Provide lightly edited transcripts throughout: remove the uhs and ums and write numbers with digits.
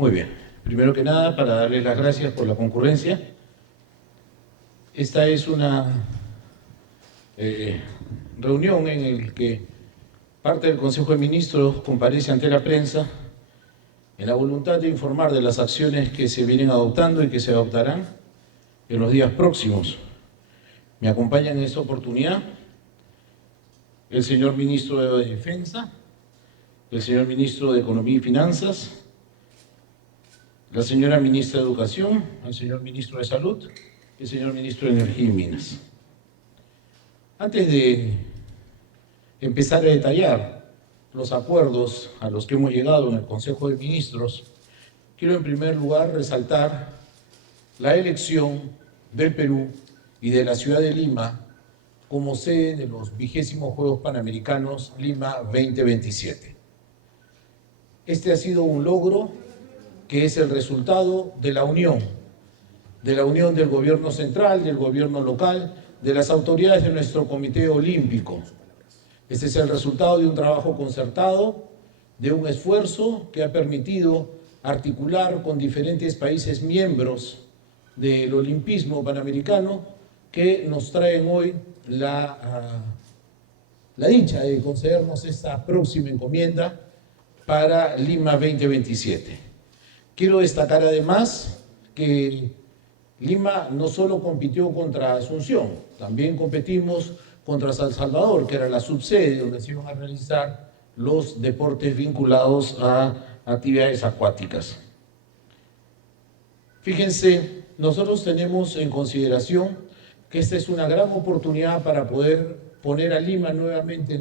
Muy bien. Primero que nada, para darles las gracias por la concurrencia. Esta es una reunión en la que parte del Consejo de Ministros comparece ante la prensa en la voluntad de informar de las acciones que se vienen adoptando y que se adoptarán en los días próximos. Me acompañan en esta oportunidad el señor Ministro de Defensa, el señor Ministro de Economía y Finanzas, la señora Ministra de Educación, el señor Ministro de Salud y el señor Ministro de Energía y Minas. Antes de empezar a detallar los acuerdos a los que hemos llegado en el Consejo de Ministros, quiero en primer lugar resaltar la elección del Perú y de la ciudad de Lima como sede de los 20º Juegos Panamericanos Lima 2027. Este ha sido un logro que es el resultado de la unión del gobierno central, del gobierno local, de las autoridades de nuestro Comité Olímpico. Este es el resultado de un trabajo concertado, de un esfuerzo que ha permitido articular con diferentes países miembros del olimpismo panamericano que nos traen hoy la dicha de concedernos esta próxima encomienda para Lima 2027. Quiero destacar además que Lima no solo compitió contra Asunción, también competimos contra San Salvador, que era la subsede donde se iban a realizar los deportes vinculados a actividades acuáticas. Fíjense, nosotros tenemos en consideración que esta es una gran oportunidad para poder poner a Lima nuevamente en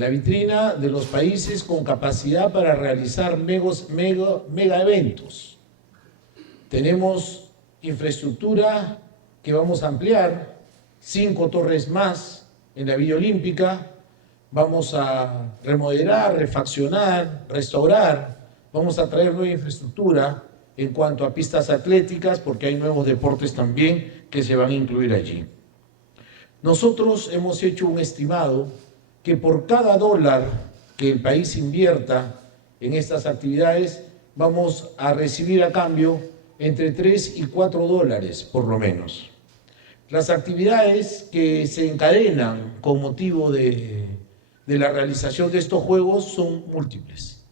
la vitrina de los países con capacidad para realizar mega eventos. Tenemos infraestructura que vamos a ampliar, 5 torres más en la Villa Olímpica, vamos a remodelar, refaccionar, restaurar, vamos a traer nueva infraestructura en cuanto a pistas atléticas, porque hay nuevos deportes también que se van a incluir allí. Nosotros hemos hecho un estimado que por cada dólar que el país invierta en estas actividades, vamos a recibir a cambio entre 3 y 4 dólares, por lo menos. Las actividades que se encadenan con motivo de la realización de estos juegos son múltiples.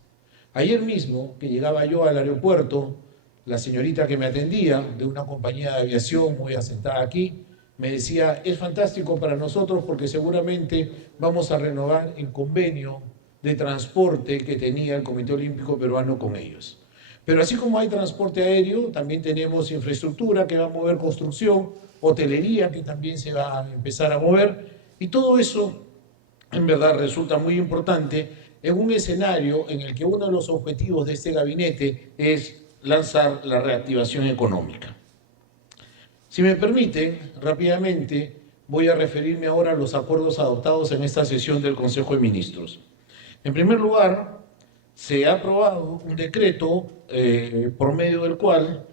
Ayer mismo, que llegaba yo al aeropuerto, la señorita que me atendía, de una compañía de aviación muy asentada aquí, me decía, es fantástico para nosotros porque seguramente vamos a renovar el convenio de transporte que tenía el Comité Olímpico Peruano con ellos. Pero así como hay transporte aéreo, también tenemos infraestructura que va a mover construcción, hotelería que también se va a empezar a mover, y todo eso en verdad resulta muy importante en un escenario en el que uno de los objetivos de este gabinete es lanzar la reactivación económica. Si me permiten, rápidamente voy a referirme ahora a los acuerdos adoptados en esta sesión del Consejo de Ministros. En primer lugar, se ha aprobado un decreto por medio del cual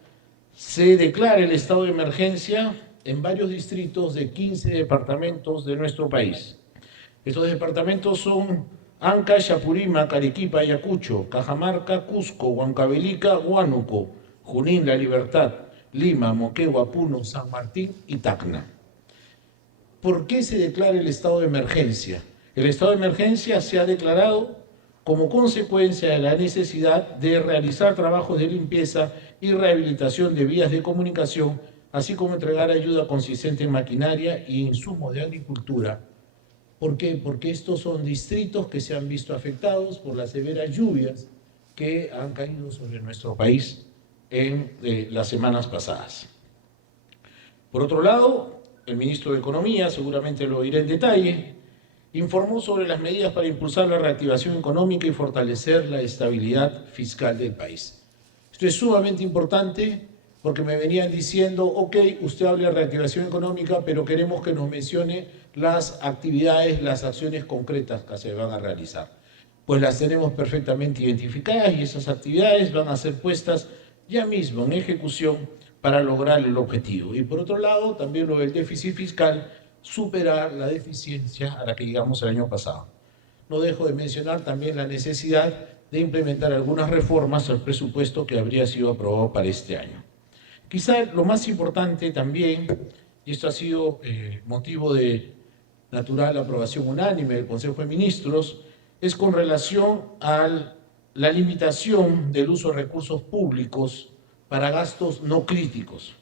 se declara el estado de emergencia en varios distritos de 15 departamentos de nuestro país. Estos departamentos son Anca, Chapurímac, Arequipa, Ayacucho, Cajamarca, Cusco, Huancavelica, Huánuco, Junín, La Libertad, Lima, Moquegua, Puno, San Martín y Tacna. ¿Por qué se declara el estado de emergencia? El estado de emergencia se ha declarado como consecuencia de la necesidad de realizar trabajos de limpieza y rehabilitación de vías de comunicación, así como entregar ayuda consistente en maquinaria e insumos de agricultura. ¿Por qué? Porque estos son distritos que se han visto afectados por las severas lluvias que han caído sobre nuestro país en las semanas pasadas. Por otro lado, el ministro de Economía, seguramente lo dirá en detalle, informó sobre las medidas para impulsar la reactivación económica y fortalecer la estabilidad fiscal del país. Esto es sumamente importante porque me venían diciendo, ok, usted habla de reactivación económica, pero queremos que nos mencione las actividades, las acciones concretas que se van a realizar. Pues las tenemos perfectamente identificadas y esas actividades van a ser puestas ya mismo en ejecución para lograr el objetivo. Y por otro lado, también lo del déficit fiscal, superar la deficiencia a la que llegamos el año pasado. No dejo de mencionar también la necesidad de implementar algunas reformas al presupuesto que habría sido aprobado para este año. Quizá lo más importante también, y esto ha sido motivo de natural aprobación unánime del Consejo de Ministros, es con relación a la limitación del uso de recursos públicos para gastos no críticos.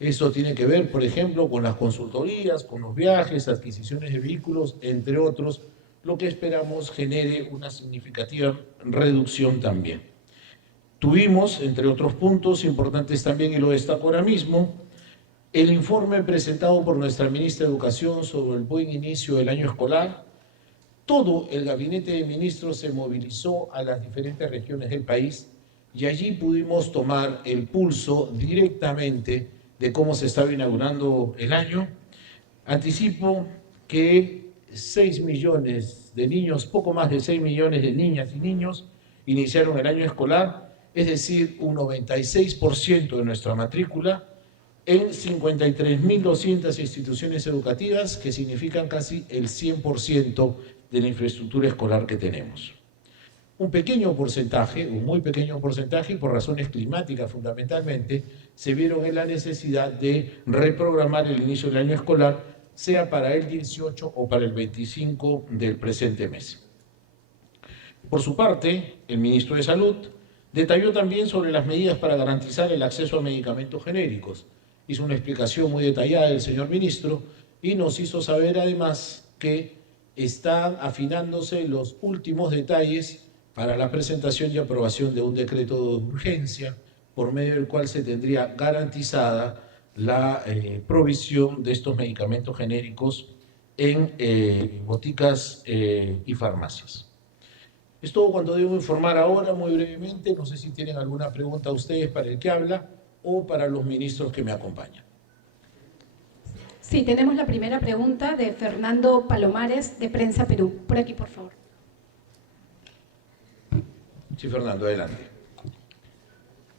Eso tiene que ver, por ejemplo, con las consultorías, con los viajes, adquisiciones de vehículos, entre otros, lo que esperamos genere una significativa reducción también. Tuvimos, entre otros puntos importantes también, y lo destaco ahora mismo, el informe presentado por nuestra ministra de Educación sobre el buen inicio del año escolar. Todo el gabinete de ministros se movilizó a las diferentes regiones del país y allí pudimos tomar el pulso directamente de cómo se estaba inaugurando el año. Anticipo que 6 millones de niños, poco más de 6 millones de niñas y niños iniciaron el año escolar, es decir, un 96% de nuestra matrícula en 53.200 instituciones educativas, que significan casi el 100% de la infraestructura escolar que tenemos. Un pequeño porcentaje, un muy pequeño porcentaje, por razones climáticas fundamentalmente, se vieron en la necesidad de reprogramar el inicio del año escolar, sea para el 18 o para el 25 del presente mes. Por su parte, el ministro de Salud detalló también sobre las medidas para garantizar el acceso a medicamentos genéricos. Hizo una explicación muy detallada el señor ministro y nos hizo saber además que están afinándose los últimos detalles para la presentación y aprobación de un decreto de urgencia por medio del cual se tendría garantizada la provisión de estos medicamentos genéricos en boticas y farmacias. Es todo cuanto debo informar ahora, muy brevemente. No sé si tienen alguna pregunta ustedes para el que habla o para los ministros que me acompañan. Sí, tenemos la primera pregunta de Fernando Palomares, de Prensa Perú. Por aquí, por favor. Sí, Fernando, adelante.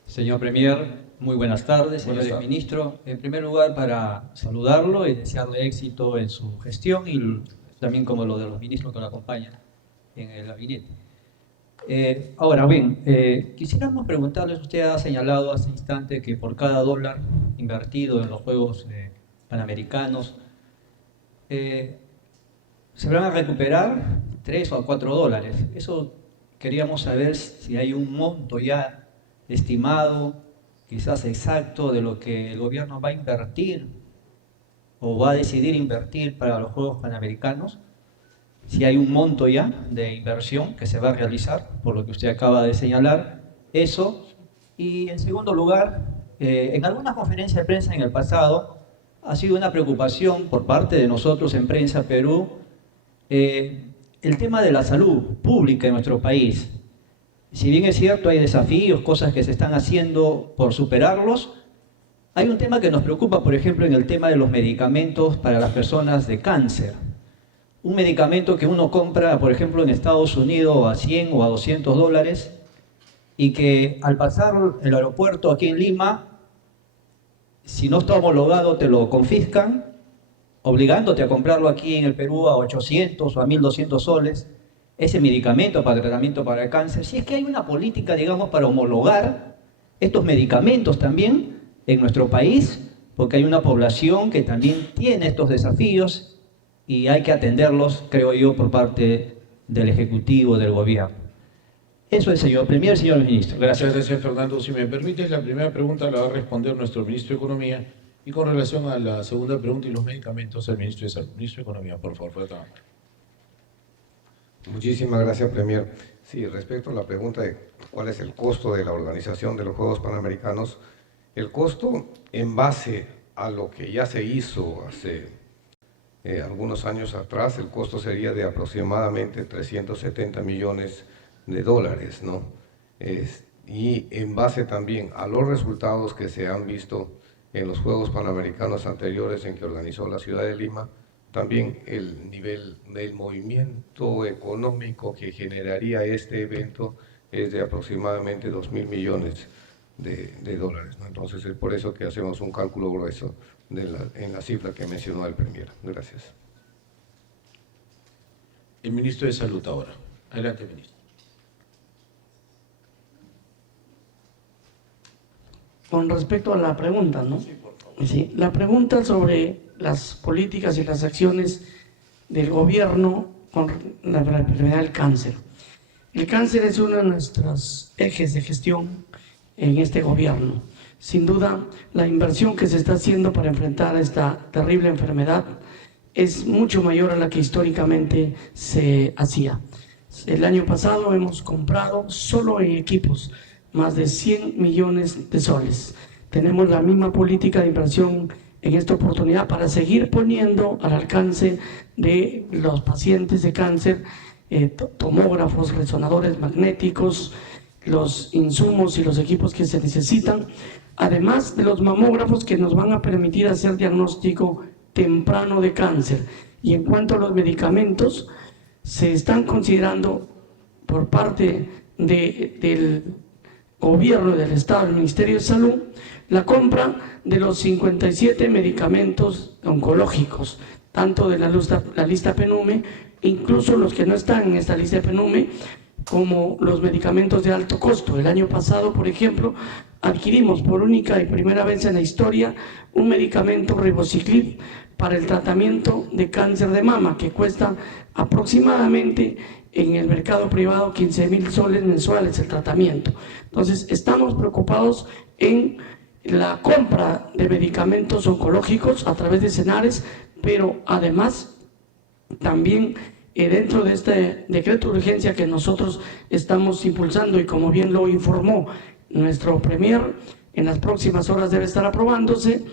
Señor Premier, muy buenas tardes, señores ministros. En primer lugar, para saludarlo y desearle éxito en su gestión y también como lo de los ministros que lo acompañan en el gabinete. Ahora bien, quisiéramos preguntarles, usted ha señalado hace instante que por cada dólar invertido en los Juegos Panamericanos se van a recuperar 3 o 4 dólares. Eso queríamos saber si hay un monto ya estimado, quizás exacto, de lo que el gobierno va a invertir o va a decidir invertir para los Juegos Panamericanos. Si hay un monto ya de inversión que se va a realizar, por lo que usted acaba de señalar, eso. Y en segundo lugar, en algunas conferencias de prensa en el pasado ha sido una preocupación por parte de nosotros en Prensa Perú el tema de la salud pública en nuestro país. Si bien es cierto, hay desafíos, cosas que se están haciendo por superarlos, hay un tema que nos preocupa, por ejemplo, en el tema de los medicamentos para las personas de cáncer. Un medicamento que uno compra, por ejemplo, en Estados Unidos a 100 o a 200 dólares y que al pasar el aeropuerto aquí en Lima, si no está homologado, te lo confiscan, obligándote a comprarlo aquí en el Perú a 800 o a 1.200 soles, ese medicamento para tratamiento para el cáncer. Si es que hay una política, digamos, para homologar estos medicamentos también en nuestro país, porque hay una población que también tiene estos desafíos y hay que atenderlos, creo yo, por parte del Ejecutivo, del Gobierno. Eso es, señor Premier, señor Ministro. Gracias. Muchas gracias, Fernando. Si me permites, la primera pregunta la va a responder nuestro ministro de Economía, y con relación a la segunda pregunta y los medicamentos, el ministro de Salud. Ministro de Economía, por favor, fuerte la mano. Muchísimas gracias, Premier. Sí, respecto a la pregunta de cuál es el costo de la organización de los Juegos Panamericanos, el costo en base a lo que ya se hizo hace algunos años atrás, el costo sería de aproximadamente 370 millones de dólares, ¿no? Y en base también a los resultados que se han visto en los Juegos Panamericanos anteriores en que organizó la ciudad de Lima, también el nivel del movimiento económico que generaría este evento es de aproximadamente 2.000 millones de dólares, ¿no? Entonces es por eso que hacemos un cálculo grueso en la cifra que mencionó el Premier. Gracias. El ministro de Salud ahora. Adelante, ministro. Con respecto a la pregunta, ¿no? Sí, la pregunta sobre las políticas y las acciones del gobierno con la enfermedad del cáncer. El cáncer es uno de nuestros ejes de gestión en este gobierno. Sin duda, la inversión que se está haciendo para enfrentar esta terrible enfermedad es mucho mayor a la que históricamente se hacía. El año pasado hemos comprado solo en equipos más de 100 millones de soles. Tenemos la misma política de inversión en esta oportunidad para seguir poniendo al alcance de los pacientes de cáncer tomógrafos, resonadores magnéticos, los insumos y los equipos que se necesitan, además de los mamógrafos que nos van a permitir hacer diagnóstico temprano de cáncer. Y en cuanto a los medicamentos, se están considerando por parte del Gobierno del Estado, del Ministerio de Salud, la compra de los 57 medicamentos oncológicos, tanto de la lista PNUME, incluso los que no están en esta lista de PNUME, como los medicamentos de alto costo. El año pasado, por ejemplo, adquirimos por única y primera vez en la historia un medicamento Ribociclib para el tratamiento de cáncer de mama, que cuesta aproximadamente en el mercado privado 15.000 soles mensuales el tratamiento. Entonces, estamos preocupados en la compra de medicamentos oncológicos a través de Senares, pero además también dentro de este decreto de urgencia que nosotros estamos impulsando, y como bien lo informó nuestro premier, en las próximas horas debe estar aprobándose,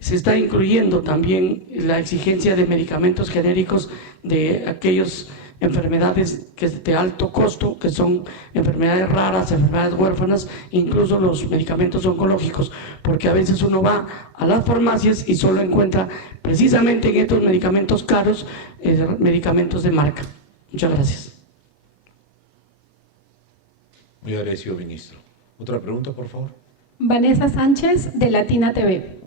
se está incluyendo también la exigencia de medicamentos genéricos de aquellas enfermedades de alto costo, que son enfermedades raras, enfermedades huérfanas, incluso los medicamentos oncológicos, porque a veces uno va a las farmacias y solo encuentra precisamente en estos medicamentos caros, medicamentos de marca. Muchas gracias. Muy agradecido, ministro. Otra pregunta, por favor. Vanessa Sánchez, de Latina TV.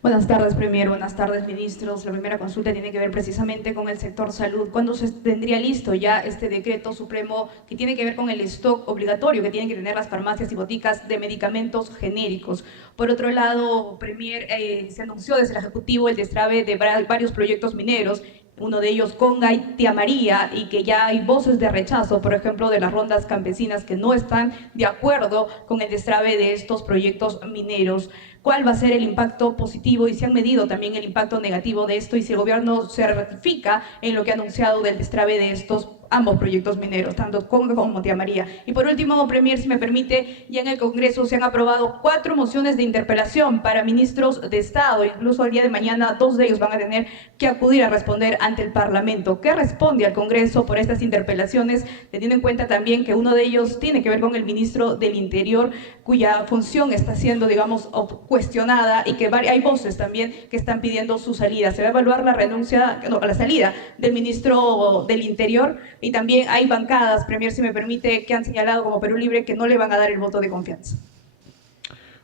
Buenas tardes, Premier. Buenas tardes, ministros. La primera consulta tiene que ver precisamente con el sector salud. ¿Cuándo se tendría listo ya este decreto supremo que tiene que ver con el stock obligatorio que tienen que tener las farmacias y boticas de medicamentos genéricos? Por otro lado, Premier, se anunció desde el Ejecutivo el destrave de varios proyectos mineros, uno de ellos Conga y Tía María, y que ya hay voces de rechazo, por ejemplo, de las rondas campesinas que no están de acuerdo con el destrave de estos proyectos mineros. ¿Cuál va a ser el impacto positivo y se han medido también el impacto negativo de esto? Y si el gobierno se ratifica en lo que ha anunciado del destrave de estos ambos proyectos mineros, tanto Conga como Tía María. Y por último, Premier, si me permite, ya en el Congreso se han aprobado 4 mociones de interpelación para ministros de Estado. Incluso el día de mañana 2 de ellos van a tener que acudir a responder ante el Parlamento. ¿Qué responde al Congreso por estas interpelaciones, teniendo en cuenta también que uno de ellos tiene que ver con el ministro del Interior, cuya función está siendo, digamos, cuestionada, y que hay voces también que están pidiendo su salida? Se va a evaluar la la salida del ministro del Interior, y también hay bancadas, Premier, si me permite, que han señalado como Perú Libre que no le van a dar el voto de confianza.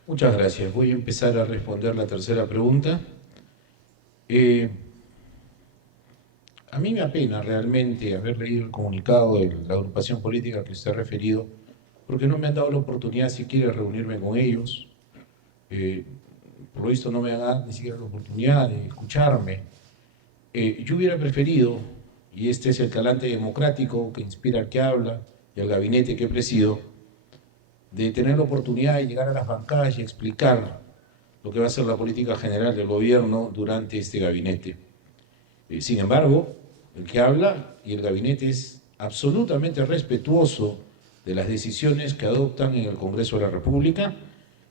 Muchas gracias. Voy a empezar a responder la tercera pregunta. A mí me apena realmente haber leído el comunicado de la agrupación política que usted ha referido, porque no me han dado la oportunidad siquiera de reunirme con ellos. Por lo visto no me han dado ni siquiera la oportunidad de escucharme. Yo hubiera preferido, y este es el talante democrático que inspira al que habla y al gabinete que presido, de tener la oportunidad de llegar a las bancadas y explicar lo que va a ser la política general del gobierno durante este gabinete. Sin embargo, el que habla y el gabinete es absolutamente respetuoso de las decisiones que adoptan en el Congreso de la República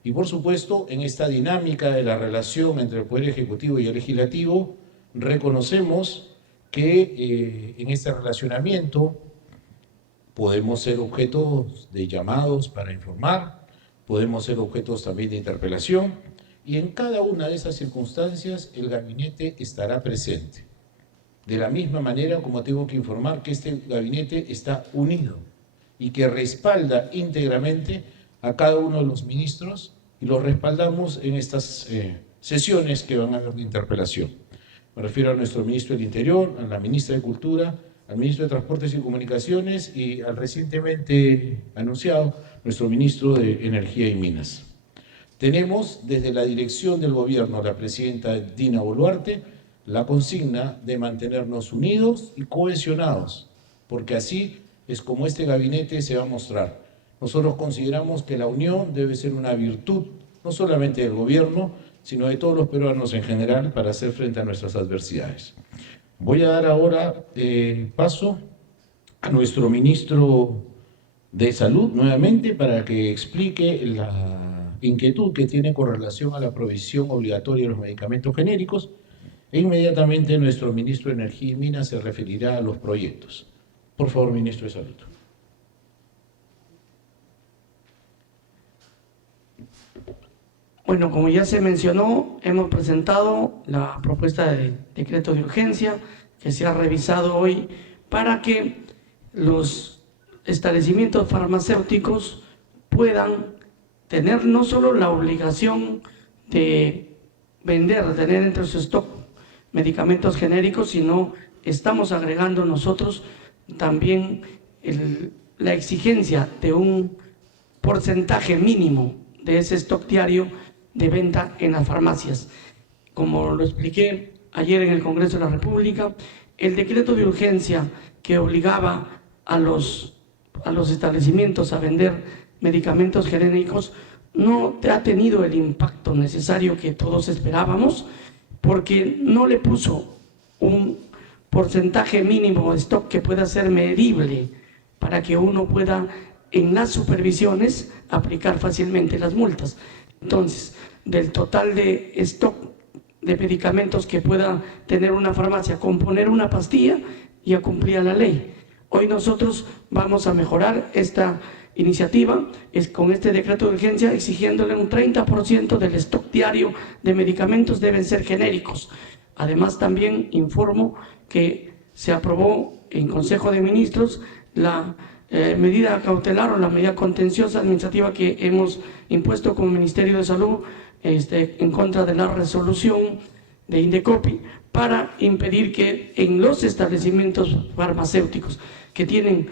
y, por supuesto, en esta dinámica de la relación entre el Poder Ejecutivo y el Legislativo, reconocemos que en este relacionamiento podemos ser objetos de llamados para informar, podemos ser objetos también de interpelación, y en cada una de esas circunstancias el gabinete estará presente. De la misma manera como tengo que informar que este gabinete está unido y que respalda íntegramente a cada uno de los ministros, y los respaldamos en estas sesiones que van a haber de interpelación. Me refiero a nuestro ministro del Interior, a la ministra de Cultura, al ministro de Transportes y Comunicaciones y al recientemente anunciado nuestro ministro de Energía y Minas. Tenemos desde la dirección del gobierno, la presidenta Dina Boluarte, la consigna de mantenernos unidos y cohesionados, porque así es como este gabinete se va a mostrar. Nosotros consideramos que la unión debe ser una virtud, no solamente del gobierno, sino de todos los peruanos en general, para hacer frente a nuestras adversidades. Voy a dar ahora paso a nuestro ministro de Salud nuevamente para que explique la inquietud que tiene con relación a la provisión obligatoria de los medicamentos genéricos, e inmediatamente nuestro ministro de Energía y Minas se referirá a los proyectos. Por favor, ministro de Salud. Bueno, como ya se mencionó, hemos presentado la propuesta de decreto de urgencia que se ha revisado hoy para que los establecimientos farmacéuticos puedan tener no solo la obligación de vender, de tener entre su stock medicamentos genéricos, sino estamos agregando nosotros también la exigencia de un porcentaje mínimo de ese stock diario de venta en las farmacias. Como lo expliqué ayer en el Congreso de la República, el decreto de urgencia que obligaba a los establecimientos a vender medicamentos genéricos no ha tenido el impacto necesario que todos esperábamos, porque no le puso un porcentaje mínimo de stock que pueda ser medible para que uno pueda en las supervisiones aplicar fácilmente las multas. Entonces, del total de stock de medicamentos que pueda tener una farmacia, componer una pastilla, ya cumplía la ley. Hoy nosotros vamos a mejorar esta iniciativa con este decreto de urgencia, exigiéndole un 30% del stock diario de medicamentos deben ser genéricos. Además, también informo que se aprobó en Consejo de Ministros la medida cautelar o la medida contenciosa administrativa que hemos impuesto como Ministerio de Salud en contra de la resolución de Indecopi para impedir que en los establecimientos farmacéuticos que tienen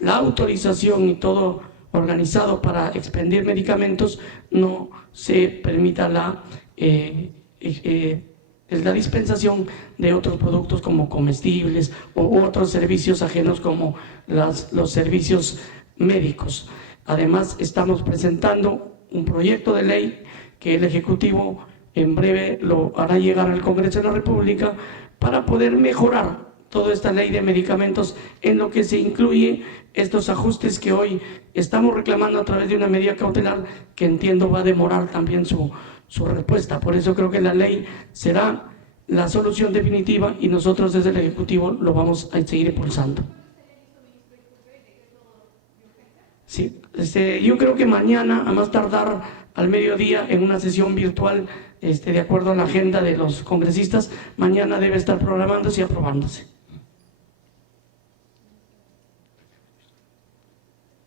la autorización y todo organizado para expendir medicamentos no se permita la dispensación de otros productos como comestibles u otros servicios ajenos como los servicios médicos. Además, estamos presentando un proyecto de ley que el Ejecutivo en breve lo hará llegar al Congreso de la República para poder mejorar toda esta ley de medicamentos en lo que se incluye estos ajustes que hoy estamos reclamando a través de una medida cautelar que entiendo va a demorar también su respuesta. Por eso creo que la ley será la solución definitiva y nosotros desde el Ejecutivo lo vamos a seguir impulsando. Sí, yo creo que mañana, a más tardar al mediodía, en una sesión virtual, de acuerdo a la agenda de los congresistas, mañana debe estar programándose y aprobándose.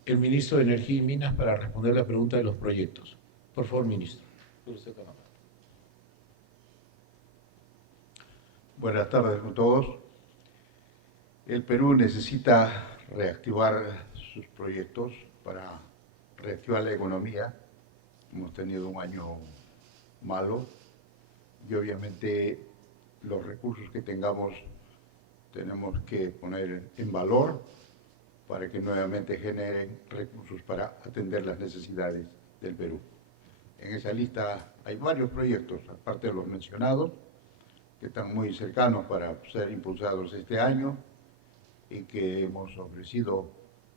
El ministro de Energía y Minas para responder la pregunta de los proyectos. Por favor, ministro. Buenas tardes a todos. El Perú necesita reactivar sus proyectos para reactivar la economía. Hemos tenido un año malo y obviamente los recursos que tengamos tenemos que poner en valor para que nuevamente generen recursos para atender las necesidades del Perú. En esa lista hay varios proyectos, aparte de los mencionados, que están muy cercanos para ser impulsados este año y que hemos ofrecido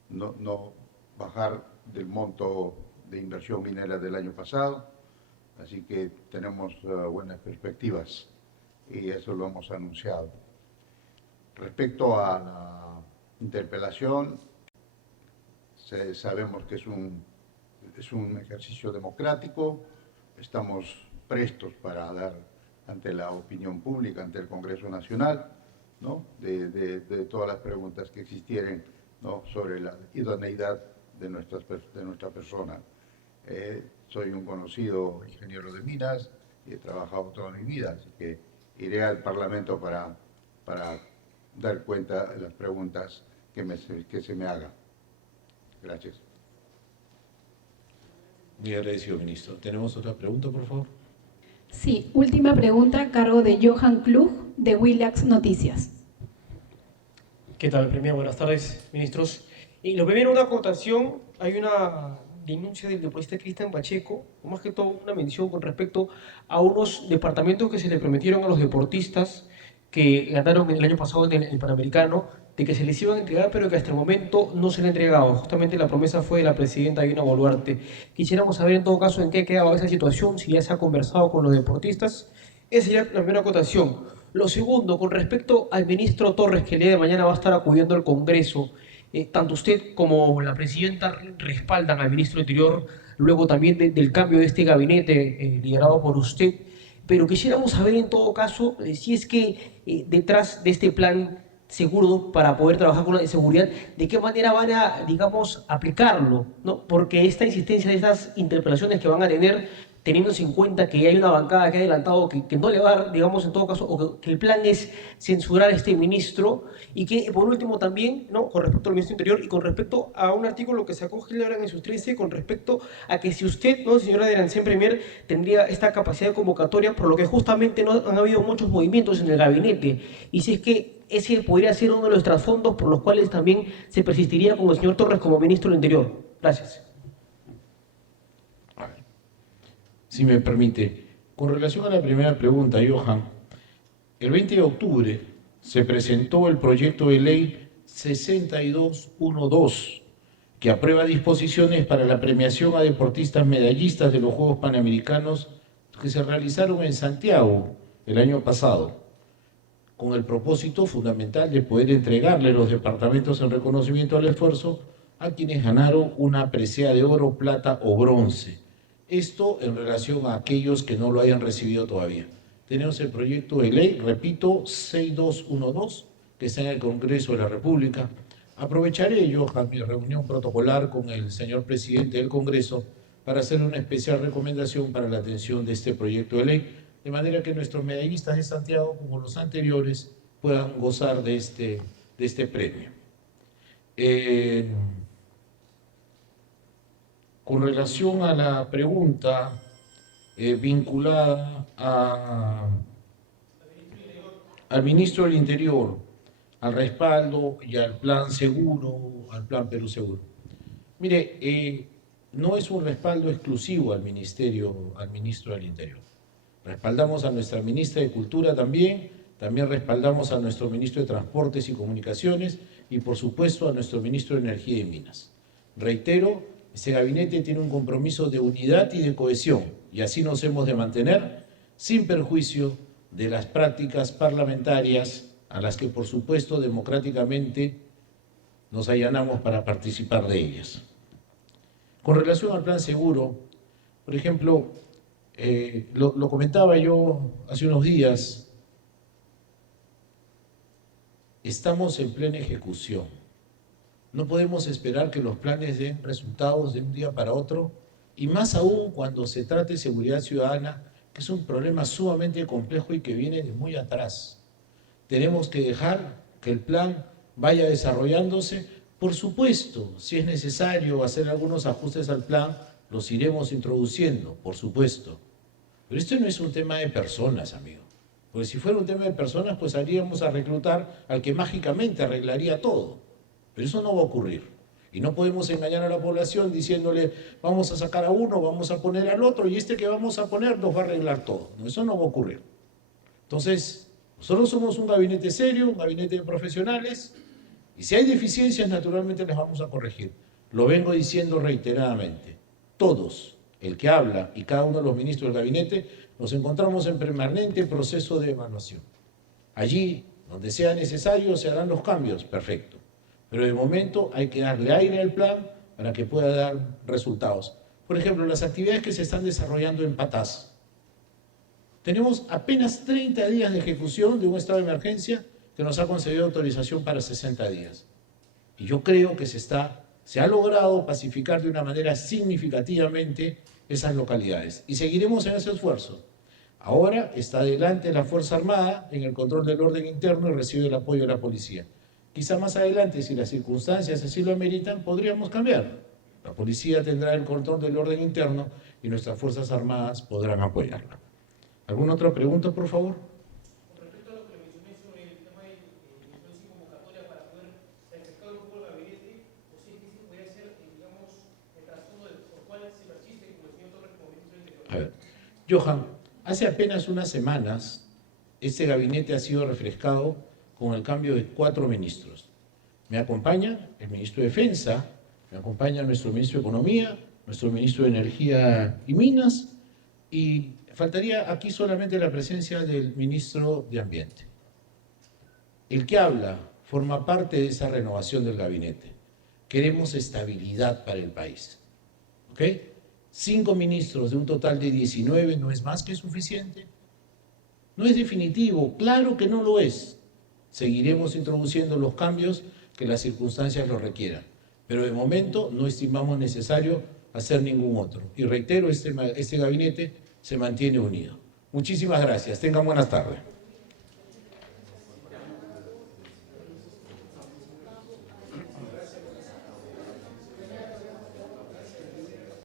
no bajar del monto de inversión minera del año pasado, así que tenemos buenas perspectivas y eso lo hemos anunciado. Respecto a la interpelación, sabemos que es un ejercicio democrático, estamos prestos para dar ante la opinión pública, ante el Congreso Nacional, ¿no? de todas las preguntas que existieran, ¿no? sobre la idoneidad de nuestra persona. Soy un conocido ingeniero de minas y he trabajado toda mi vida, así que iré al Parlamento para dar cuenta de las preguntas que se me hagan. Gracias. Muy agradecido, ministro. ¿Tenemos otra pregunta, por favor? Sí, última pregunta a cargo de Johan Klug, de Willax Noticias. ¿Qué tal, Premier? Buenas tardes, ministros. Y lo primero, una acotación. Hay una denuncia del deportista Cristian Pacheco, o más que todo una mención con respecto a unos departamentos que se le prometieron a los deportistas que ganaron el año pasado en el Panamericano, de que se les iban a entregar, pero que hasta el momento no se le ha entregado. Justamente la promesa fue de la presidenta Dina Boluarte. Quisiéramos saber en todo caso en qué ha quedado esa situación, si ya se ha conversado con los deportistas. Esa sería la primera acotación. Lo segundo, con respecto al ministro Torres, que el día de mañana va a estar acudiendo al Congreso, tanto usted como la presidenta respaldan al ministro del Interior, luego también del cambio de este gabinete liderado por usted, pero quisiéramos saber en todo caso si es que detrás de este plan seguro para poder trabajar con la seguridad, de qué manera van a, digamos, aplicarlo, ¿no? Porque esta insistencia de estas interpelaciones que van a tener, teniéndose en cuenta que hay una bancada que ha adelantado que no le va a dar, digamos, en todo caso, o que el plan es censurar a este ministro, y que, por último, también, ¿no?, con respecto al ministro Interior y con respecto a un artículo que sacó Hildebrand en sus 13, con respecto a que si usted, ¿no?, señora de Ancén Premier, tendría esta capacidad de convocatoria, por lo que justamente no han habido muchos movimientos en el gabinete, y si es que ese podría ser uno de los trasfondos por los cuales también se persistiría con el señor Torres como ministro del Interior. Gracias. Si me permite, con relación a la primera pregunta, Johan, el 20 de octubre se presentó el proyecto de ley 6212, que aprueba disposiciones para la premiación a deportistas medallistas de los Juegos Panamericanos que se realizaron en Santiago el año pasado, con el propósito fundamental de poder entregarle los departamentos en reconocimiento al esfuerzo a quienes ganaron una presea de oro, plata o bronce. Esto en relación a aquellos que no lo hayan recibido todavía. Tenemos el proyecto de ley, repito, 6212, que está en el Congreso de la República. Aprovecharé yo mi reunión protocolar con el señor presidente del Congreso para hacer una especial recomendación para la atención de este proyecto de ley, de manera que nuestros medallistas de Santiago, como los anteriores, puedan gozar de este premio. Con relación a la pregunta vinculada al ministro del Interior, al respaldo y al plan seguro, al plan Perú Seguro. Mire, no es un respaldo exclusivo al ministro del Interior. Respaldamos a nuestra ministra de Cultura también respaldamos a nuestro ministro de Transportes y Comunicaciones y por supuesto a nuestro ministro de Energía y Minas. Reitero, ese gabinete tiene un compromiso de unidad y de cohesión y así nos hemos de mantener sin perjuicio de las prácticas parlamentarias a las que por supuesto democráticamente nos allanamos para participar de ellas. Con relación al plan seguro, por ejemplo, lo comentaba yo hace unos días, estamos en plena ejecución. No podemos esperar que los planes den resultados de un día para otro, y más aún cuando se trate de seguridad ciudadana, que es un problema sumamente complejo y que viene de muy atrás. Tenemos que dejar que el plan vaya desarrollándose. Por supuesto, si es necesario hacer algunos ajustes al plan, los iremos introduciendo, por supuesto. Pero esto no es un tema de personas, amigo. Porque si fuera un tema de personas, pues haríamos a reclutar al que mágicamente arreglaría todo. Pero eso no va a ocurrir. Y no podemos engañar a la población diciéndole, vamos a sacar a uno, vamos a poner al otro, y este que vamos a poner nos va a arreglar todo. No, eso no va a ocurrir. Entonces, nosotros somos un gabinete serio, un gabinete de profesionales, y si hay deficiencias, naturalmente las vamos a corregir. Lo vengo diciendo reiteradamente. Todos, el que habla y cada uno de los ministros del gabinete, nos encontramos en permanente proceso de evaluación. Allí, donde sea necesario, se harán los cambios, perfecto. Pero de momento hay que darle aire al plan para que pueda dar resultados. Por ejemplo, las actividades que se están desarrollando en Patás. Tenemos apenas 30 días de ejecución de un estado de emergencia que nos ha concedido autorización para 60 días. Y yo creo que se ha logrado pacificar de una manera significativamente esas localidades. Y seguiremos en ese esfuerzo. Ahora está adelante la Fuerza Armada en el control del orden interno y recibe el apoyo de la policía. Quizá más adelante, si las circunstancias así lo ameritan, podríamos cambiar. La policía tendrá el control del orden interno y nuestras Fuerzas Armadas podrán apoyarla. ¿Alguna otra pregunta, por favor? Con respecto a lo que mencioné sobre el tema de la convocatoria para poder refrescar un poco el gabinete, o si es que se puede hacer, digamos, el trasfondo de por cuál se persiste con el señor Torres como ministro del Interior. A ver, Johan, hace apenas unas semanas este gabinete ha sido refrescado con el cambio de 4 ministros. Me acompaña el ministro de Defensa, me acompaña nuestro ministro de Economía, nuestro ministro de Energía y Minas, y faltaría aquí solamente la presencia del ministro de Ambiente. El que habla forma parte de esa renovación del gabinete. Queremos estabilidad para el país. ¿Ok? 5 ministros de un total de 19 no es más que suficiente. No es definitivo, claro que no lo es. Seguiremos introduciendo los cambios que las circunstancias lo requieran. Pero de momento no estimamos necesario hacer ningún otro. Y reitero, este gabinete se mantiene unido. Muchísimas gracias. Tengan buenas tardes.